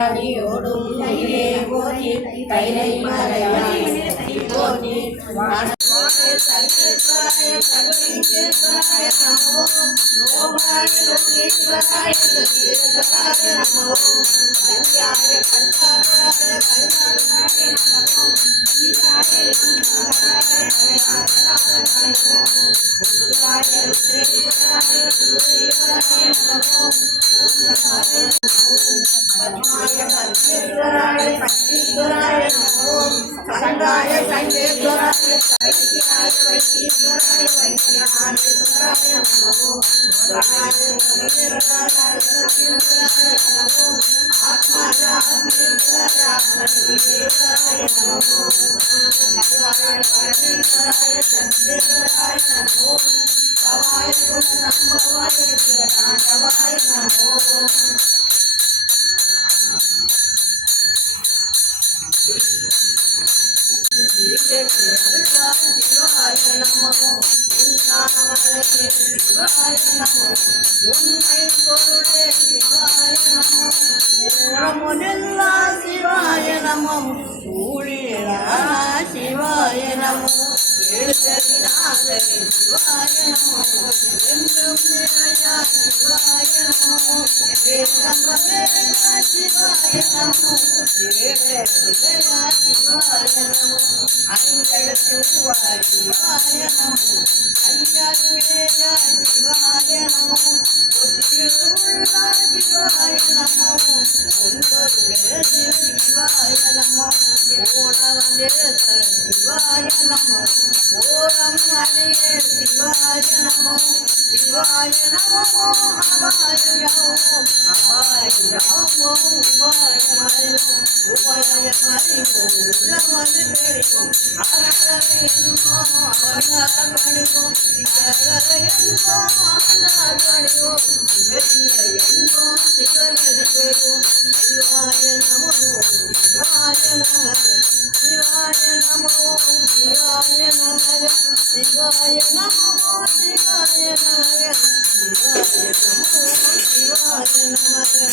ஓடும் மயிலே போற்றி கைலை மலையாய் போற்றி சர்வேஸ்வராய சர்வேஸ்வராய நமோ லோகாய லோகேஸ்வராய லோகேஸ்வராய நமோ கல்யாய கல்யாணாய கல்யாணாய நமோ ஈசாய ஈசாய ருத்ராய ருத்ரேஸ்வராய ருத்ரேஸ்வராய நமோ ஓம் நமாய பத்மாய பத்மேஸ்வராய பத்மேஸ்வராய நமோ சங்காய சங்கேஸ்வராய வைத்தியாய வைத்தீஸ்வராய வைத்தியானேஸ்வராய நமோ வராய சர்வேஸ்வராய சர்வேஸ்வராய நமோ ஆத்மாய ஆத்மேஸ்வராய ஆத்மேஸ்வராய நமோ சத்யாய பரமேஸ்வராய சர்வேஸ்வராய நமோ பவாய குணசம்பவாய சிவதாண்டவாய நமோ சிவாய நமோ உன்னாமலே சிவாய நமோ உண்மை பொருளே சிவாய நமோ ஓரமுனில்லா சிவாய நமோ ஊழியலா சிவாய நமோ எழுத்தறிநாதரே சிவாய நமோ என்றும் நிறையா சிவாய நமோ ஏகம்பவேலா சிவாய நமோ ஏழை சிவாய நமோ ஐங்கெழுத்துவாய் சிவாய நமோ ஐயாருவேயா சிவாய நமோ ஒற்றியுள்ளாய் சிவாய நமோ ஒன்பொருளே சிவாய நமோ ஓணவந்தேச சிவாய நமோ ஓரம் அடியே சிவாய நமோ சிவாய நமோ அவாய யாவோ அவாய யாவோ உவாய மறைவோ உவாய மறைவோ உள்ளமது பெரிவோ அரகரையோ அவனாகடிவோ சிகரையோ அவனாகடிவோ வெற்றியோ சிகரெதிரோ சிவாய நமோ சிவாய நமக சிவாய நமோ சிவாய நமக சிவாய நமோ சிவாய நமக சிவாய நமோ சிவாய நமக